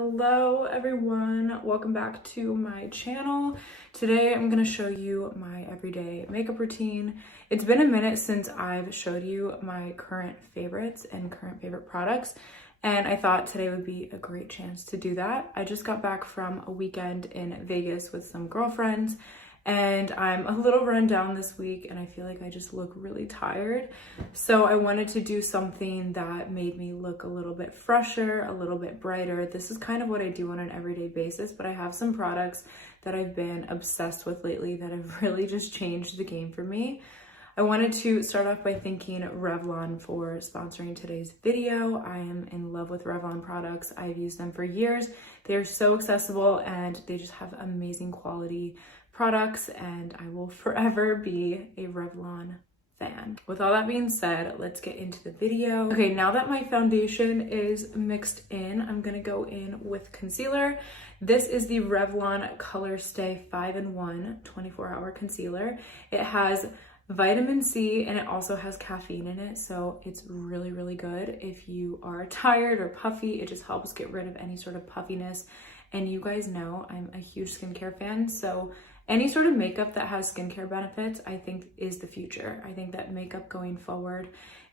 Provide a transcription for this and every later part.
Hello everyone, welcome back to my channel. Today I'm going to show you my everyday makeup routine. It's been a minute since I've showed you my current favorites and current favorite products, and I thought today would be a great chance to do that. I just got back from a weekend in Vegas with some girlfriends, and I'm a little run down this week and I feel like I just look really tired. So I wanted to do something that made me look a little bit fresher, a little bit brighter. This is kind of what I do on an everyday basis, but I have some products that I've been obsessed with lately that have really just changed the game for me. I wanted to start off by thanking Revlon for sponsoring today's video. I am in love with Revlon products. I've used them for years. They're so accessible and they just have amazing quality products, and I will forever be a Revlon fan. With all that being said, let's get into the video. Okay, now that my foundation is mixed in, I'm gonna go in with concealer. This is the Revlon ColorStay 5-in-1 24-hour concealer. It has vitamin C and it also has caffeine in it, so it's really, really good. If you are tired or puffy, it just helps get rid of any sort of puffiness. And you guys know I'm a huge skincare fan, so any sort of makeup that has skincare benefits, I think is the future. I think that makeup going forward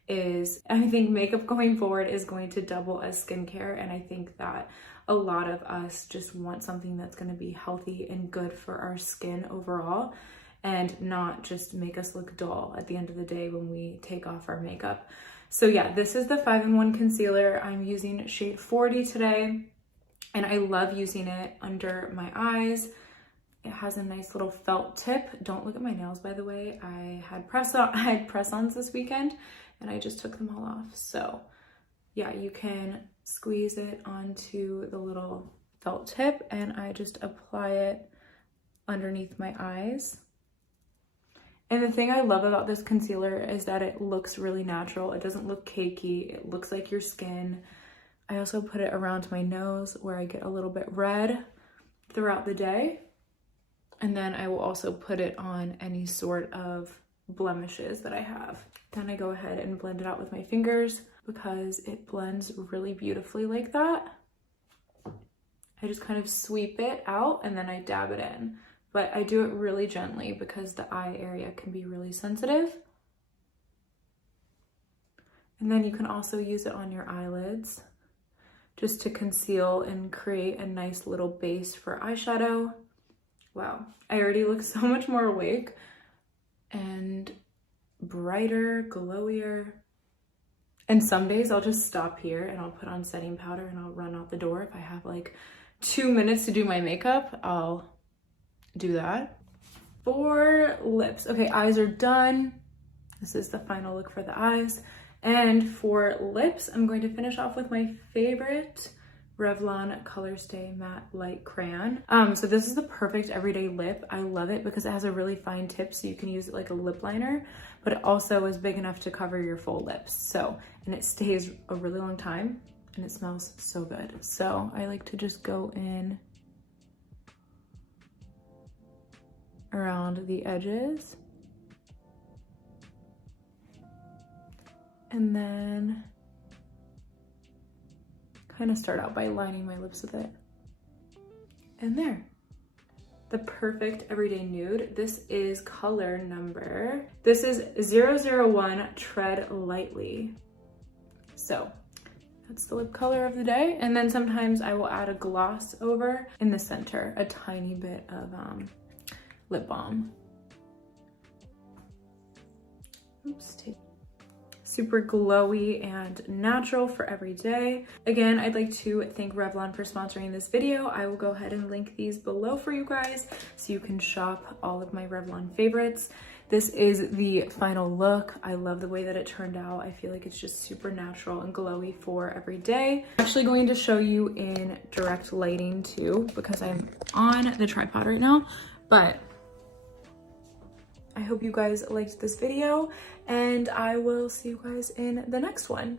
is going to double as skincare. And I think that a lot of us just want something that's going to be healthy and good for our skin overall, and not just make us look dull at the end of the day when we take off our makeup. So yeah, this is the 5-in-1 concealer. I'm using shade 40 today, and I love using it under my eyes. It has a nice little felt tip. Don't look at my nails, by the way. I had press-ons this weekend and I just took them all off. So yeah, you can squeeze it onto the little felt tip and I just apply it underneath my eyes. And the thing I love about this concealer is that it looks really natural. It doesn't look cakey. It looks like your skin. I also put it around my nose where I get a little bit red throughout the day. And then I will also put it on any sort of blemishes that I have. Then I go ahead and blend it out with my fingers because it blends really beautifully like that. I just kind of sweep it out and then I dab it in. But I do it really gently because the eye area can be really sensitive. And then you can also use it on your eyelids just to conceal and create a nice little base for eyeshadow. Wow, I already look so much more awake and brighter, glowier. And some days I'll just stop here and I'll put on setting powder and I'll run out the door. If I have like 2 minutes to do my makeup, I'll do that. For lips, okay, eyes are done. This is the final look for the eyes. And for lips, I'm going to finish off with my favorite Revlon ColorStay Matte Light Crayon. So this is the perfect everyday lip. I love it because it has a really fine tip, so you can use it like a lip liner, but it also is big enough to cover your full lips. So, and it stays a really long time and it smells so good. So I like to just go in around the edges and then kind of start out by lining my lips with it. And there, the perfect everyday nude. This is color number, this is 001 Tread Lightly. So that's the lip color of the day. And then sometimes I will add a gloss over in the center, a tiny bit of lip balm. Oops, super glowy and natural for every day. Again, I'd like to thank Revlon for sponsoring this video. I will go ahead and link these below for you guys so you can shop all of my Revlon favorites. This is the final look. I love the way that it turned out. I feel like it's just super natural and glowy for every day. I'm actually going to show you in direct lighting too because I'm on the tripod right now, but I hope you guys liked this video and I will see you guys in the next one.